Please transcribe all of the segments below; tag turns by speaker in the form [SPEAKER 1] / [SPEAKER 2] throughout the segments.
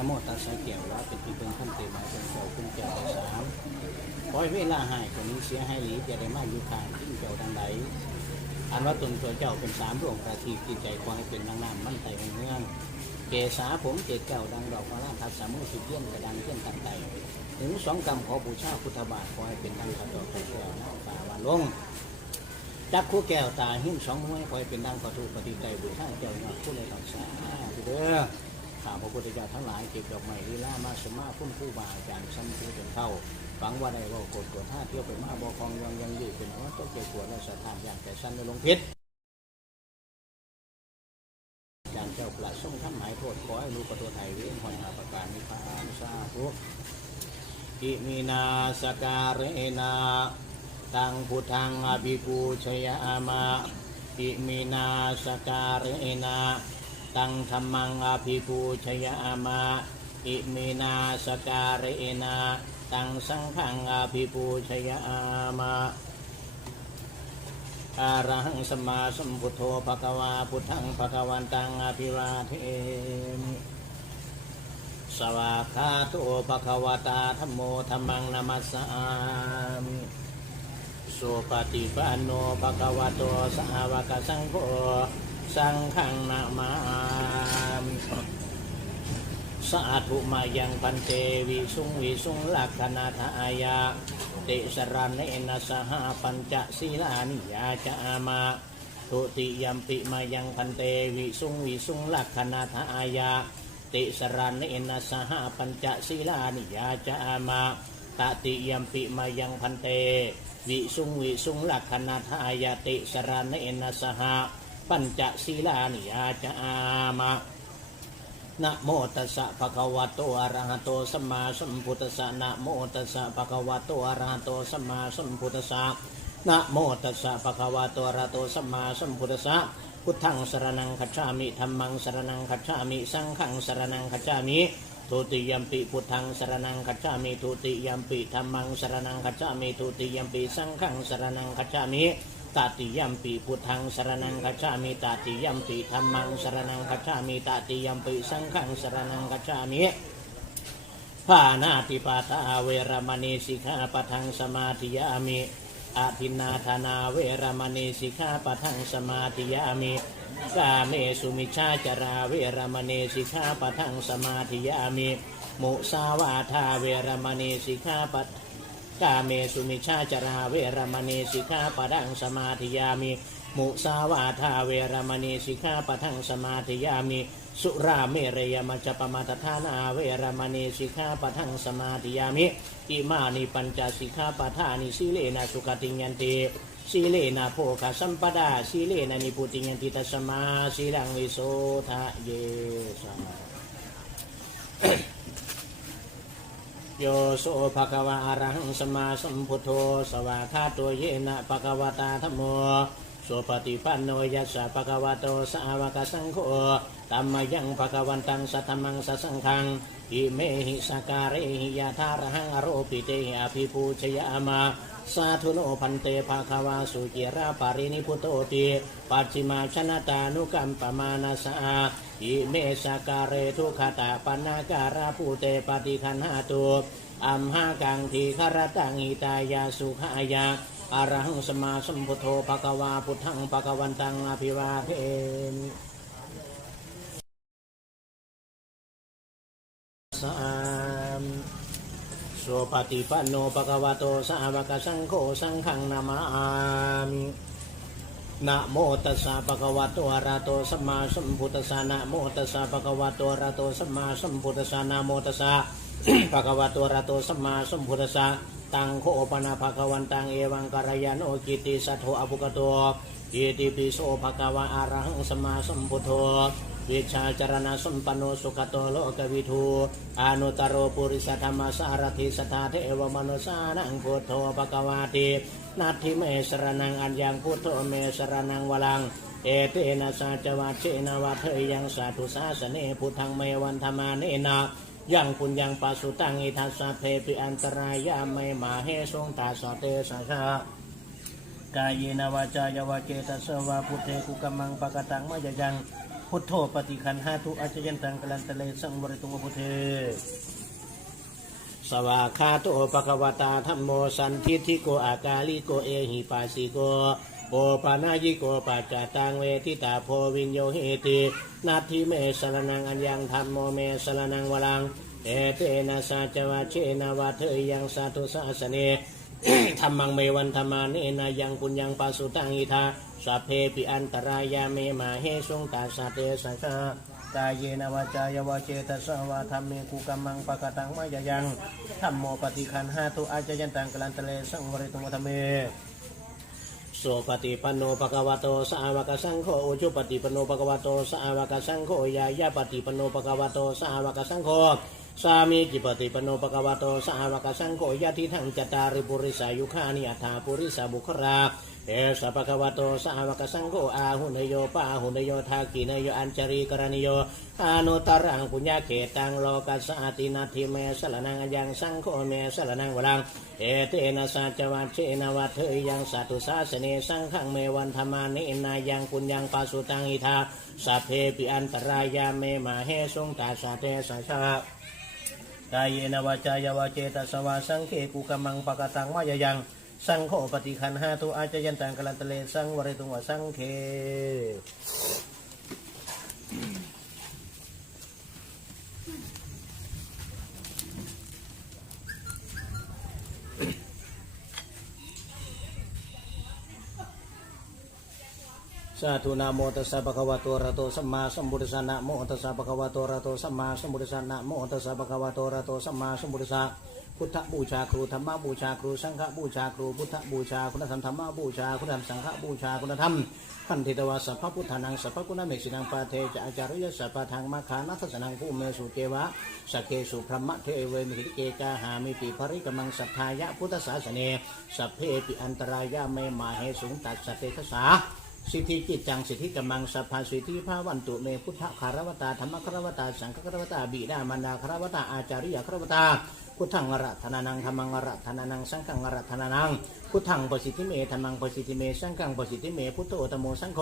[SPEAKER 1] นะโมตัสสะแก้วว่าเป็นที่เพิ่งขึ้นเตมาเป็นเจ้าขึ้นเจ้าสามขอให้เวลาหายคนนี้เสียให้หลีจะได้มาอยู่ทางที่เจ้าดังใดอันว่าตนตัวเจ้าเป็นสามดวงประทีปจิตใจขอให้เป็นนางน้ำมั่นใจเมืองเกษาผมเกศเจ้าดังดอกมะลาทัศสามุสิเยี่ยนกระดังเยี่ยนต่างใจถึงสองกรรมขอบูชาพุทธบาทขอให้เป็นดังขัดดอกแก้วน้ำตาวันลงจับคู่แก้วตาหิ้มสองมวยคอยเป็นดังประตูปฏิใจบูชาเจ้าหน้าผู้เลยต่างสาธุเด้อ ข้าพระพุทธเจ้าทั้งหลายเก็บดอกไม้ลีลามาสมาพุ่นผู้บาอาจารย์สัมภูจนเข้าฝังว่าได้ว่ากดกดท่าเที่ยวไปมาบอคองยังยังยืดเป็นเพราะต้องเกี่ยวกับและสถานอย่างแต่สั้นในลงพิษอาจารเจ้าประสงค์ทำหมายโทษขอให้รู้ประตูไทยเวียนหอนมาประการนิพพานสาธุอิมินาสการเรนาตังพุทธังอภิปูชยามาอิมินาสการเอนา ตังธรรมังอภิปูชยามาอิมินาสการเอนาตังสังฆังอภิปูชยามาอารังสมาสมพุทโธภควาพุทธังภควันตังอภิวาเทมิสวากาโตภควตาธรมโมธรรมังนามัสสามิสุปฏิปันโนภะควโตสาวกสังโฆ สังฆังนามามิสาธุมายังพันเตวิสุงวิสุงลักขณาทายาติสรณเนนสหปัญจศีลานิยาจามาทุติยัมปิมายังพันเตวิสุงวิสุงลักขณาทายาติสรณเนนสหปัญจศีลานิยาจามาตติยัมปิมายังพันเตวิสุงวิสุงลักขณาทายาติสรณเอนสห ปัญจศีลานิยาจามะนะโมตัสสะภะคะวะโตอะระหะโตสัมมาสัมพุทธัสสะนะโมตัสสะภะคะวะโตอะระหะโตสัมมาสัมพุทธัสสะนะโมตัสสะภะคะวะโตอะระหะโตสัมมาสัมพุทธัสสะพุทธังสรณังคัจฉามิธัมมังสรณังคัจฉามิสังฆังสรณังคัจฉามิทุติยมปิพุทธังสรนังคัจฉามิทุติยมปิธรรมังสรนังคัจฉามิทุติยมปิสังฆังสรนังคัจฉามิ ตติยัมปิพุทธังสรนังคัจฉามิตติยัมปิธรรมังสรนังคัจฉามิตติยัมปิสังฆังสรนังคัจฉามิปานาติปาตาเวรมณีสิกขาปะทังสมาธิยามิอาทินนาธนาเวรมณีสิกขาปะทังสมาธิยามิกาเมสุมิชาจาราเวรมณีสิกขาปะทังสมาธิยามิ มุสาวาทาเวรมณีสิกขาปะ กาเมสุมิชาจาราเวรมณีสิกขาปะทังสมาธิยามิมุสาวาทาเวรมณีสิกขาปะทังสมาธิยามิสุราเมรยมัจปมาทานาเวรมณีสิกขาปะทังสมาธิยามิอิมานิปัญจสิกขาปะทานิสีเลนะสุขติยันติสีเลนะโภคสัมปดาสีเลนะนิพุติยันติตัสมาสีลังวิโสทะเยสมา โยโสภะคะวะอะระหังสมาสัมพุทโธสวากขาโตเยนะภะคะวะตาธัมโมสุปฏิปันโนยัสสะภะคะวะโตสาวกสังโฆตัมมยังภะคะวันตังสัทธมังสัสังฆังอิเมหิสการะหิยะธารหังอโรปิเตหิอภิปูชยามาสาธุโนพันเตภาคาวาสุจิราปารินิพุโตติปัจฉิมาชนะตานุกัมปมานาสา อิเมสการเรทุขตาปนาการาภูเตปฏิคันหาตุอัมหากังทีคารตังหิตายาสุขายาอารหังสมาสมพุทโธภควาพุทธังภควันตังอภิวาเทมิสามสุปฏิปันโนภควะโตสาวกสังโฆสังฆังนามามิ นะโมตัสสะภะคะวะโตอะระโตสัมมาสัมพุทธัสสะนะโมตัสสะภะคะวะโตอะระโตสัมมาสัมพุทธัสสะนะโมตัสสะภะคะวะโตอะระโตสัมมาสัมพุทธัสสะตังโคปนะภะคะวันตังเอวังกัลยาโอกิติสัทโธอภุกโตอิติปิโสภะคะวะอะระหังสัมมาสัมพุทโธ วิชาจารณะสัมปนโนสุขโตโลกวิทูอนุตรโรปุริสธรรมสารถิสธาเทวมนุสานังพุทโธปะกวาตินัตถิเมสรนังอัญญังพุทโธเมสรนังวลัง เอเตนะสาจวัชเชนวัเทยังสาธุสาสเนพุทธังเมวันธรรมาเนนะยังปุญญังปัสสุตังอิทัสสะเพปิอันตรายาไม่มาเฮสงตาสเตสะชะกายนวาจายวาเจตสวาพุทเทกุกมังปะกตังมะยะยัง พุทโธปฏิคันหาทุอาจยันตังกลันตะเลสังวริตุงพุเทสวากาโตปะคะวตาธัมโมสันทิฏฐิโกอากาลิโกเอหิปัสสิโกโอปานายิโกปัจจตังเวทิตาโพวินโยเหตินาทิเมสรนังอัญญังธัมโมเมสรนังวรังเอเตนะสาจวะเชนะวะเทยังสาธุสาสเน ธรรมังเมวันธรรมาเนนายังปุญญังปัสสุตังอิทาสัพเพปิอันตรายาเมมาเฮสุงตาสาเตสัชากายเยนวาจายวาเจตสวาธรรมเมกุกัมมังปะกตังมายายังธรรมโมปฏิคันหาตุอาจยันตังกลันตะเลสังวริตุงวัฒเมโสปฏิปันโนภะคะวะโตสาวกสังโฆอุจุปฏิปันโนภะคะวะโตสาวกสังโฆยายาปฏิปันโนภะคะวะโตสาวกสังโฆ สามีจิปฏิปโนภะคะวะโตสาวกสังโฆยะทิทังจตาริปุริสายุคานิอัฏฐาปุริสาบุคราเอสะภะคะวะโตสาวกสังโฆอาหุนโยปาหุนโยทากินโยอัญจรีกรณิโยอนุตรังปุญญาเขตังโลกัสสาตินาทิเมสรนังอัญญังสังโฆเมสรนังวังเอเตนะสัจวัชเชนวัฏเทยังสัตุสาสเนสังขังเมวันธรรมานินายังปุญญังปาสุตังอิทาสัพเพปิอันตรายาเมมาเฮสุงตาสาเตสัชา กายเยนวาจายาวาเจตสวาสังเขกุกมังปะกตังวายยัง สังโฆปฏิคันหาตุอาจยันตังกลันตะเลสังวริตุงวสังเข สาธุนะโมตัสสะภะคะวะโตอะระโตสัมมาสัมพุทธัสสะนะโมตัสสะภะคะวะโตอะระโตสัมมาสัมพุทธัสสะนะโมตัสสะภะคะวะโตอะระโตสัมมาสัมพุทธัสสะพุทธบูชาครูธรรมบูชาครูสังฆบูชาครูพุทธบูชาคุณธรรมธรรมบูชาคุณธรรมสังฆบูชาคุณธรรมขันธิตวาสัพพพุทธานังสัพพคุณเมกสินังปาเทจะอาจาริยสัพพทางมาคานัทสนังผู้เมสุเจวะสกเคสุพรหมเทเวมิหิเกกาหามิปิภริกมังสัทธายะพุทธศาสเนสัพเพปิอันตรายะเมมาเหสุงตัสสะเตคสา สิทธิจิตจังสิทธิกำมังสัพพสิทธิภาวันตุเมพุทธคารวตาธรรมคารวตา สังฆคารวตาบิดามารดาคารวตาอาจาริยคารวตาพุทธังอรัตนานังธรรมังอรัตนานังสังฆังอรัตนานังพุทธังปสิทธิเมธรรมังปสิทธิเมสังฆังปสิทธิเมพุทโธธรรมโมสังโฆ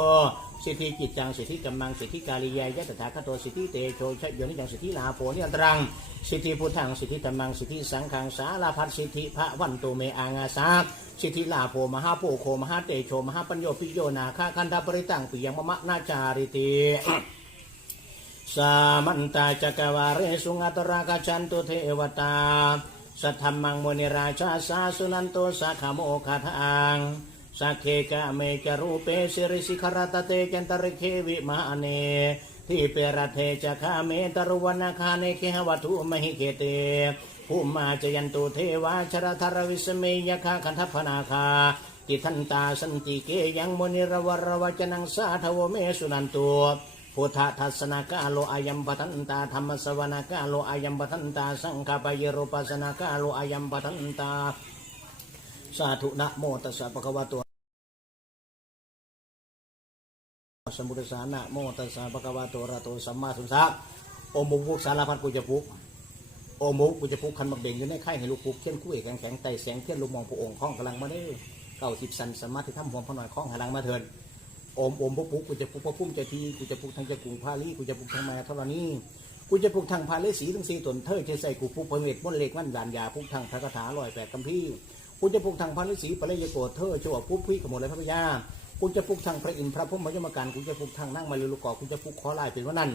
[SPEAKER 1] สิทธิจิตจังสิทธิกำมังสิทธิกาลียายะตถาคตสิทธิเตโชชยนิจังสิทธิลาโภนิอันตรังสิทธิพุทธังสิทธิธรรมังสิทธิสังฆังสารพัดสิทธิพระวันตุเมอางาสา สิทธิลาโภมหาโพโคมหาเตโชมหาปัญโยปิโยนาคาคันธปริตังปิยังมะมะนาจาริติสามันตาจักวาเรสุงัตรากาจันตุเทวตา สัทธรรมังมนิราชาสาสุนันโตสัขโมคาทังสักเคกะเมจรูเปสิริสิขรตเตจันตริเควิมาเนที่เปรเทจะคาเมตรุวนาคาเนเคหวัตุมหิเกเต ภูมิมาจยันตุเทวาชรธรวิสเมยคาคันทพนาคาติทันตาสันติเกยังมนิรวรวจนังสาทวเมสุนันตุพุทธทัศนกาโลอายัมปทันตาธรรมสวนกาโลอายัมปทันตาสังฆปายรูปัสนกาโลอายัมปทันตาสาธุนะโมตัสสะภะคะวะโตสมุทสานะโมตัสสะภะคะวะโตอะระหะโตสัมมาสัมพุทธัสะโอมบุกสารพัดกูจพุก โอมุกกูจะพุกคันบักเบ่งอยู่ในไข่ให้ลูกพุกเขียนคู่เอกแข็งไตแสงเทียนลูกมองพระองค์ข้องกำลังมาเด้อเก้าสิบสันสมาธิธรรมหวมพระหน่อยข้องหลังมาเถินโอมโอมพุกพุกกูจะพุกพระพุ่มเจทีกูจะพุกทางเจกุงพาลีกูจะพุกทางแม่ธรณีกูจะพุกทางพาเลสีทั้งสี่ตนเธอจะใส่กูพุกพระเวทมนต์เล็กมันด่านยาพุกทางพระคาถาลอยแปดกัมพีกูจะพุกทางพาเลสีปะเลยโกรธเธอชั่วพุกพี่ขโมยเลยพระพยากูจะปลุกทางพระอินทร์พระพุทธมยมการกูจะปลุกทางนั่งมาลูกกอกูจะปลุกขอลายเป็นว่านั้น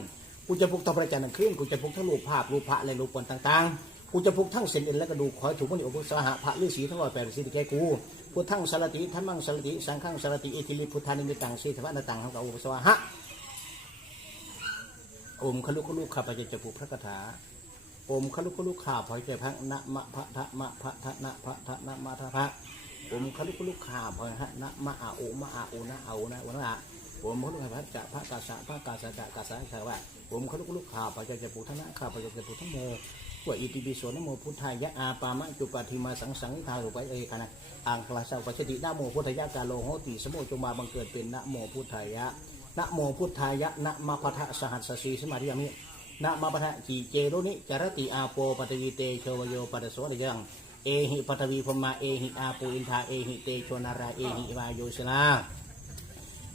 [SPEAKER 1] กูจะปลุกทางพระจันทร์ขึ้นกูจะปลุกทั้งรูปภาพรูปพระและรูปปนต่างๆ กูจะปลุกทั้งเส้นเอ็นและกระดูกขอให้ถูกมันอุปสหะพระฤาษีทั้งร้อยแปดสิบแก่กูกูทั้งสารติทั้งมังสารติสังฆังสารติเอติลิพุทธานิมิตังสีธวันาตังของกับอุปสหะอมขลุขลุข้าพเจ้าจะปลุกพระคาถาอมขลุขลุข้าพเจ้าพระนะมะพระทะมะพระทะนะพระทะนะมะทะพระผมคลุกลุกขาพอฮะนะมาอาโอมาอาโอนะเอานะวันละผมคลุกพระจะพระกาสะพระกาสะจะกาสะใช่ว่า ผมคลุกลุกข่าพระจะปุทนะข้าพระจะปุทโมว่าอิติปิโสนโมพุทธายะอาปามะจุปาทิมาสังสังทารุไปเอคนะอังคลาสาวปัจจินะโมพุทธายะกาโลโหติสมุจมาบังเกิดเป็นนะโมพุทธายะนะโมพุทธายะนะมาปะทะสหัสสีสมาธิยามินะมาปะทะจีเจโรนิจารติอาโปปตวิเตโชวโยปัสโสดยังเอหิปฐวีพมาเอหิอาปูอินทาเอหิเตโชนาราเอหิวายโยสลา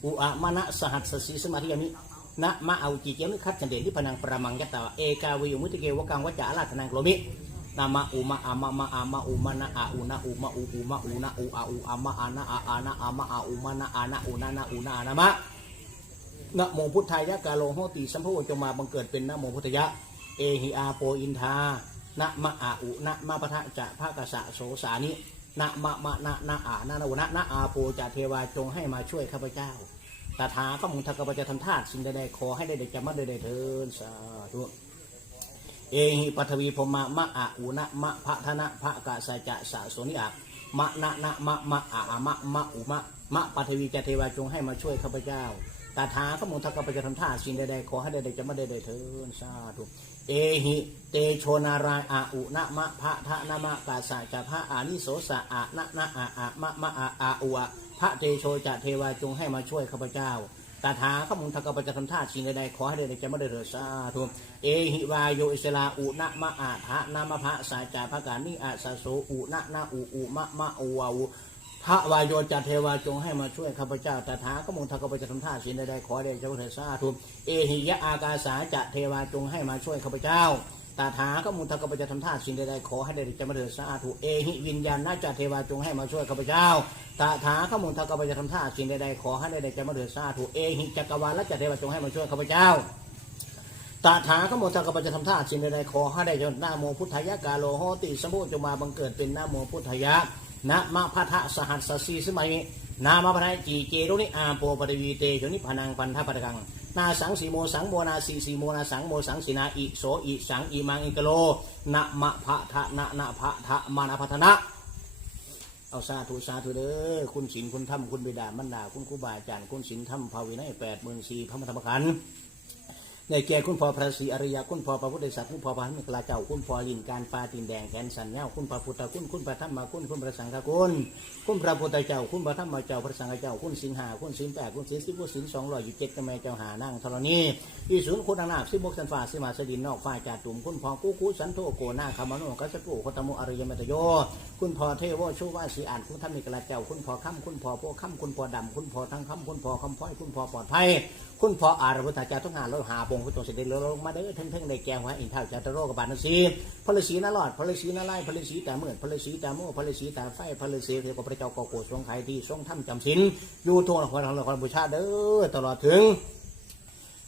[SPEAKER 1] อุอะมะนะสหัสสสีสมาธิยามิ นะมะเอาจีเจียวนึกคัดจันเด่นที่พนังประมังยตตาเอกาวิยมุติเกวกังวัจจะอาราธนังกลมินามาอุมาอามะมะอามะอุมานะอาอุนะอุมาอุอุมาอุนะอุอาอุอามะอานะอาอานะอามะอาอุมานะอานะอุนะนะอุนะอานามะนะโมพุทธายะกาโลโหติสัมภโวจงมาบังเกิดเป็นนะโมพุทธยะเอหิอาโปอินทานะมะอาอุนะมะปะทะจะภาคสะโสสานินะมะมะนะนะอานะนะวนะนะอาโปจะเทวาจงให้มาช่วยข้าพเจ้า ตาถาก็มุทกปจะทำทาสสิ่งใดๆขอให้ได้ได้จำมาได้เถินสาธุเอหิปัทวีพมะมะอาอุนะมะพะทนะพะกะสัจจะสะสนิอะมะนะนะมะมะอาอะมะมะอุมะมะปัทวีจะเทวาจงให้มาช่วยข้าพเจ้าตาถาก็มุทักปจะทำท่าสิ่งใดๆขอให้ได้จำมาได้ได้เถินสาธุเอหิเตโชนารายอาอุนะมะพะทะนะมะกาสะจะพระอานิโสสะอะนะนะอะอะมะมะอะอาอุอะ พระเตโชจะเทวาจงให้มาช่วยข้าพเจ้าตถาขมุงทกปจะทำท่าสิ่งใดๆขอให้ได้จะไม่ได้เถิดสาธุเอหิวายโยอิสลาอุนะมะอะทะนะมะพะสาจะพระกานิอะสะโสอุนะนะอุอุมะมะอวาอุพระวายโยจัตเทวาจงให้มาช่วยข้าพเจ้าตถาก็มงทกปจะทำท่าสิ่งใดๆขอได้เจ้าเถิดสาธุเอหิยะอากาสาจะเทวาจงให้มาช่วยข้าพเจ้า ตาถาก็มุทกปจะทำท่าสิ่งใดๆขอให้ได้จะมาเถิดสาธุเอหิวิญญาณน่าจะเทวาจงให้มาช่วยข้าพเจ้าตาถาก็มุทกปจะทำท่าสิ่งใดๆขอให้ได้จะมาเถิดสาธุเอหิจักรวาลและจะเทวาจงให้มาช่วยข้าพเจ้าตาถาขโมทกปจะทำท่าสิ่งใดๆขอให้ได้จนหน้าโมพุทธายะกาโลโหติสมบูรจงมาบังเกิดเป็นหน้าโมพุทธายะนะมะพะทะสหัสสสีสมัย นามาพะทะจีเจโรนิอาโปปริวีเตชนิพนังพันธปะตะกัง นาสังสีโมสังโมนาสีสีโมนาสังโมสังสีนาอิโสอิสังอิมังอิกโลนะมะพะทะนะนะพะทะมานะพัทนะเอาสาธุสาธุเด้อคุณศีลคุณธรรมคุณบิดามารดาคุณครูบาอาจารย์คุณศีลธรรมภาวินัยแปดหมื่นสี่พระมธรรมขันธ์ ในแก่คุณพ่อพระศรีอริยคุณพ่อพระพุทธศาสนาคุณพ่อพระมิกลาเจ้าคุณพ่อลินการฟ้าตินแดงแขนสันแนวคุณพระพุทธคุณคุณพระธรรมคุณคุณพระสังฆคุณคุณพระพุทธเจ้าคุณพระธรรมเจ้าพระสังฆเจ้าคุณสิงหาคุณสิงแปดคุณสิงสิบคุณสิงสองร้อยยี่สิบเจ็ดกระแมเจ้าหานั่งธรณีอีศูนย์คุณอนาคสิบกสันฟ้าสิมาสดินนอกฟ้าจ่าตุ่มคุณพ่อกู้กู้สันโทโกนาคามโนกัสกุโคตมุอริยเมตโย คุณพ่อเทวชูวาสีอ่านคุณธรรมิกลาเจ้าคุณพ่อค่ำคุณพ่อโพค่ำคุณพ่อดำคุณพ่อทั้งค่ำคุณพ่อคำพ้อยคุณพ่อปลอดภัยคุณพออารพุทธเจ้าทุกงานเราหาบงพุทธเสด็จลงมาเด้อทั้งทั้งในแก้วหัวอินเท่าจัตโรกบาลนสีพลสีนาลอดพลสีนาไล่พลสีตาเมื่อพลสีตาโม่พลสีตาไฟพลสีเทวพระเจ้าโกโกทรงไทยที่ทรงถ้ำจำศีลอยู่ทั่วละครละครบูชาเด้อตลอดถึง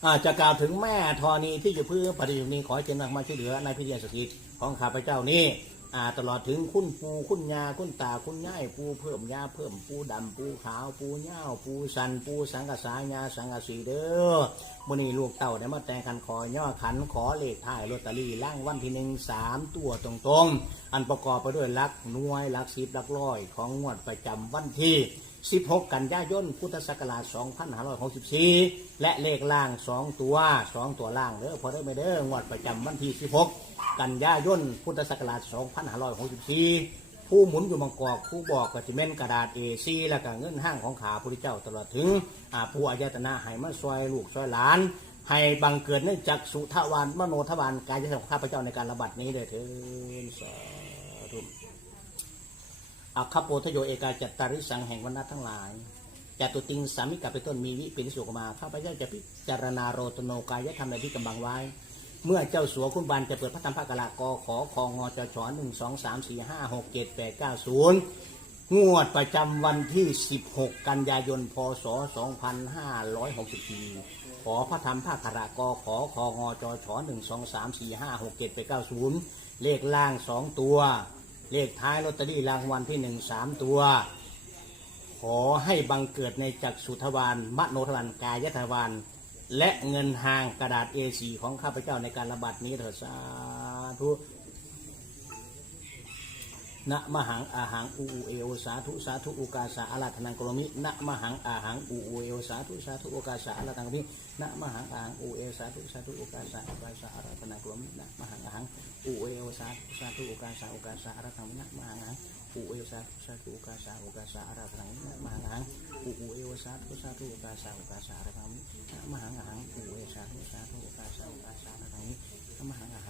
[SPEAKER 1] อาจะกล่าวถึงแม่ธรณีที่อยู่เพื่อปฏิบัตินี้ขอให้เจริญมาช่วยเหลือในพิธีสถิตของข้าพเจ้านี้ อ่าตลอดถึงคุณปูคุณยาคุณตาคุณย่ายปูเพิ่มยาเพิ่มปูดำปูขาวปูเน่าปูสันปูสังกะสายาสังกะสีเด้อมื่อนี้ลูกเต่าได้มาแต่งกันขอย่อขันขอเลขท้ายลอตเตอรี่ล่างวันที่หนึ่งสามตัวตรงๆ อันประกอบไปด้วยลักน้วยลักสิบลักร้อย ของงวดประจำวันที่ 16 กันยายน พุทธศักราช 2564 และเลขล่าง 2 ตัว 2 ตัวล่างเด้อพอได้ไม่เด้องวดประจำวันที่ 16 กันยายน พุทธศักราช 2564 ผู้หมุนอยู่บางกอก ผู้บอกก็จะเม่นกระดาษ A4 แล้วก็เงินห้างของขาพระเจ้าตลอดถึงผู้อายตนะให้มาซอยลูกซอยหลาน ให้บังเกิดเนื่องจากสุทวานมโนทวานกายจะของข้าพเจ้าในการระบาดนี้เด้อเถินสา อัคคโปทโยเอกาจัตตาริสังแห่งวันนัทั้งหลายจตุติงสามิกาเป็นต้นมีวิปินิสุกมาข้าพเจ้าจะพิจารณาโรตโนกายธรรมในที่กำบังไว้ เมื่อเจ้าสัวคุณบานจะเปิดพระธรรมภาคกะลากอขอคองอจชหนึ่งสองสามสี่ห้าหกเจ็ดแปดเก้าศูนย์งวดประจำวันที่ 16 กันยายน พศ 2564 ขอพระธรรมภาคกะลากอขอคองอจชหนึ่งสองสามสี่ห้าหกเจ็ดแปดเก้าศูนย์เลขล่างสองตัว เลขท้ายลอตเตอรี่รางวัลที่หนึ่งสามตัว ขอให้บังเกิดในจักสุทวานมโนทวานกายทวานและเงินหางกระดาษ A4 ของข้าพเจ้าในการระบาดนี้เถิดสาธุ นะมหังอาหังอูอูเอโอสาธุสาธุอุกาสาอาราธนังกรมินะมหังอาหังอูอูเอโอสาธุสาธุอุกาสาอาราธนังกรมินะมหังอาหังอูเอโอสาธุสาธุอุกาสาอุกาสาอาราธนังกรมินะมหังอาหังอูเอโอสาธุสาธุอุกาสาอุกาสาอาราธนังนะมหังอาหังอูเอโอสาธุสาธุอุกาสาอุกาสาอาราธนังนะมหังอาหังอูเอโอสาธุสาธุอุกาสาอุกาสาอาราธนังนะมหังอาหังอูเอโอสาธุสาธุอุกาสาอุกาสาอาราธนังนะมหังอาหัง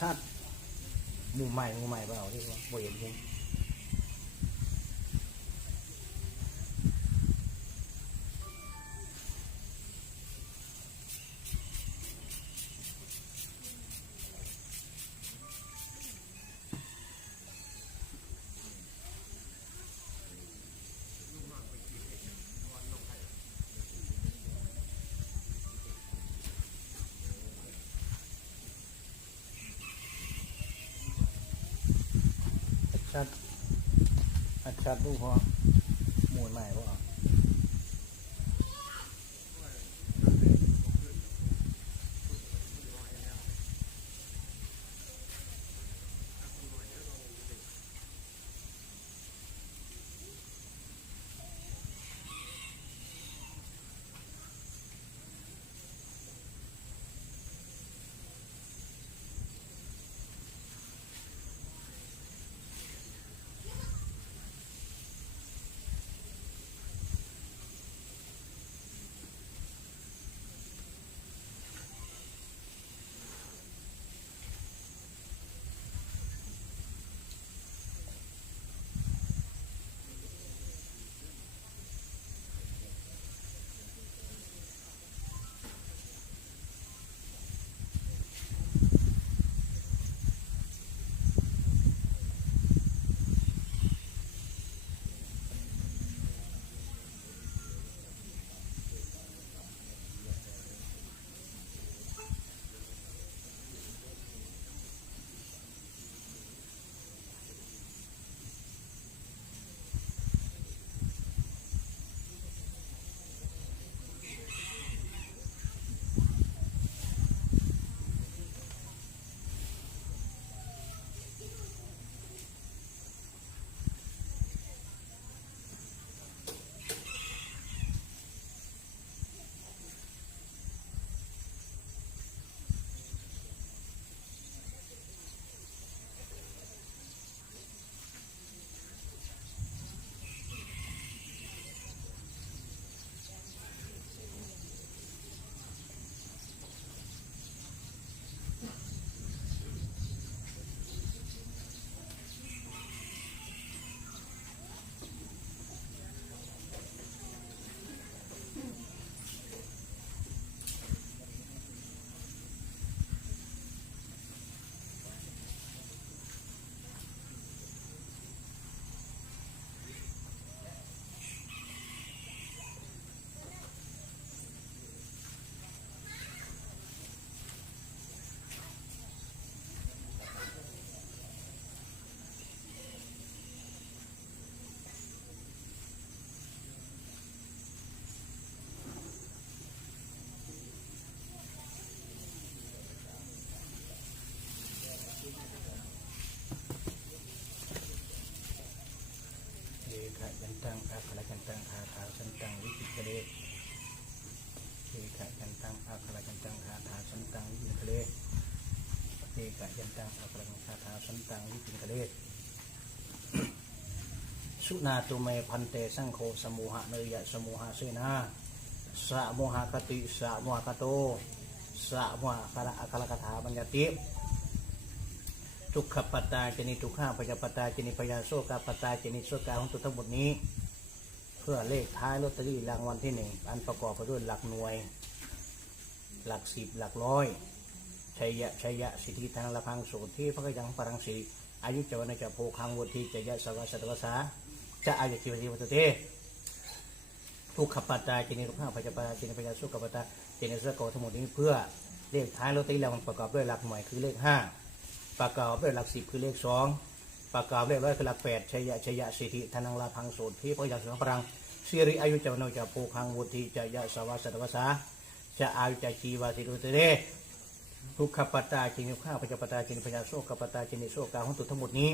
[SPEAKER 1] ชัดหมู่ใหม่หมู่ใหม่เปล่าที่ว่าบ่เห็นเห็น อัดชั เอกะยันตังอาคาลกันตังคาถาสันตังวิจิตรเลเอกะยันตังอาคาลกันตังคาถาสันตังวิจิตรเลเอกะยันตังอาคาลกันคาถาสันตังวิจิตรเลสุนาตุเมพันเตสังโฆสมุหะเนยะสมุหะเสนาสะโมหะคติสะโมหะคโตสะโมหะคาระอัคลกถาบัญญัติ ทุกขปตตาจนิทุกข้าพยาปตตาจนิพยาโสกาปตตาจนิโสกาของตัวทั้งหมดนี้ เพื่อเลขท้ายลอตเตอรี่รางวัลที่หนึ่งอันประกอบไปด้วยหลักหน่วย หลักสิบหลักร้อยชัยยะชัยยะสิทธิทางละพังโสที่พระกยังปรังสีอายุจวันจะโพคังวุฒิจะยะสวัสดิวสาจะอายุชีวติวัตเตทุกขปัตตาจินิทุกข้าพยาปตาเจนิพยาสุขปัตตาจินิสกอทั้งหมดนี้เพื่อเลขท้ายลอตเตอรี่รางวัลประกอบด้วยหลักหน่วยคือเลขห้า ประกอบด้วยหลักสิบคือเลขสองประกอบด้วยร้อยคือหลักแปดชัยยะชัยยะสิทธิทานังลาพังโสที่พระยังสุขปรังสิริอายุจวันจะโพคังวุฒิจะยะสวัสดิ์วสาจะอายุจะชีวติวัตเตทุกขปตาจินิข้าพเจ้าปตาจินิพยาโซกปตาจินิโซกาของตุทั้งหมดนี้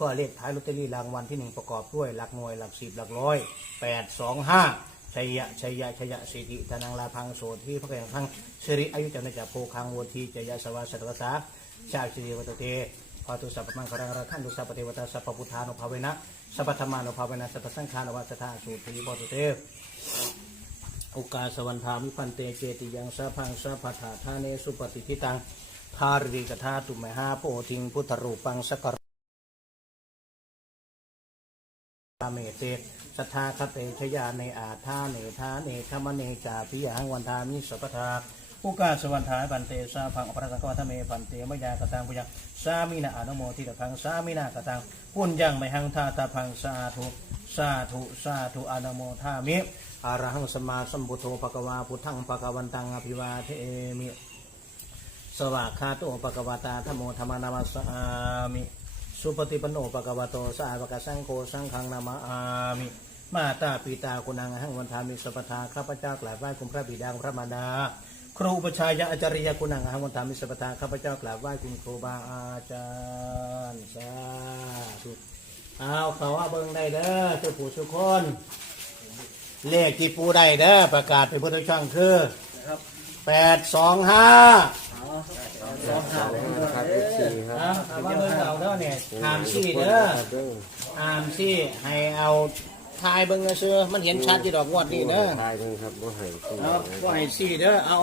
[SPEAKER 1] ก็เลขท้ายลอตเตอรี่รางวัลที่หนึ่งประกอบด้วยหลักหน่วยหลักสิบหลักร้อยแปดสองห้าชัยยะชัยยะชัยยะสิริธนังลาพังโสที่พระแก่งพังสิริอายุจันทจักโพคังวัทีจยะสวาสตวสา ชาวชิริวัตเตพอตุสัพพมังคารังราคันตุสัพเทวตาสัพพุทธานุภาเวนะสัพพธรรมานุภาเวนะสัพพสังฆานุวัสถาสุทีพอตุเตโอกาสวรรธามิพันเตเจติยังสะพังสะพัฏฐาทาเนสุปฏิทิตังทาริกธาตุมหาโพธิงพุทธรูปังสกกรปาเมเตสัทธาคเตชยาในอาธาเนธาเนธรรมเนจาพิยังวันทามิสัพพทา อุกาสวันทายปันเตสาพังอปรสังกวัฏเมปันเตมยากตังปุญญสามินาอนุโมทิตพังสามินากตังปุญญังไมหังทาตาพังสาธุสาธุสาธุอนุโมทามิอารหังสมาสัมพุทโธภควาพุทธังภควันตังอภิวาเทมิสวากขาโตปะกวาตาธรรมโมธรรมนามัสสามิสุปฏิปโนปะกวาโตสาวกสังโฆสังฆังนามาอามิมาตาปิตาคุณังหังวันทามิสัพทาข้าพเจ้ากราบไหว้คุณพระบิดาพระมารดา ครูปชายะอาจาริยคุณังหังวันทามิสัพพทาข้าพเจ้ากราบไหว้คุณครูบาอาจารย์สาธุเอาเขาว่าเบิ่งได้เด้อเจ้าผู้สุคนเลขที่ปูได้เด้อประกาศเป็นพุทธช่องคือแปดสองห้า
[SPEAKER 2] ครับเอฟซีครับ
[SPEAKER 1] อะเอาว่าเบิ่งเอาเด้อเนี่ยหามซี่เด้อหามซี่ให้เอาทายเบิ่งซื่อๆมันเห็นชัดอยู่ดอกงวดนี่เด้อ
[SPEAKER 2] ตายเพิ่งครับบ่ให้
[SPEAKER 1] เอาบ่ให้ซี่เด้อเอา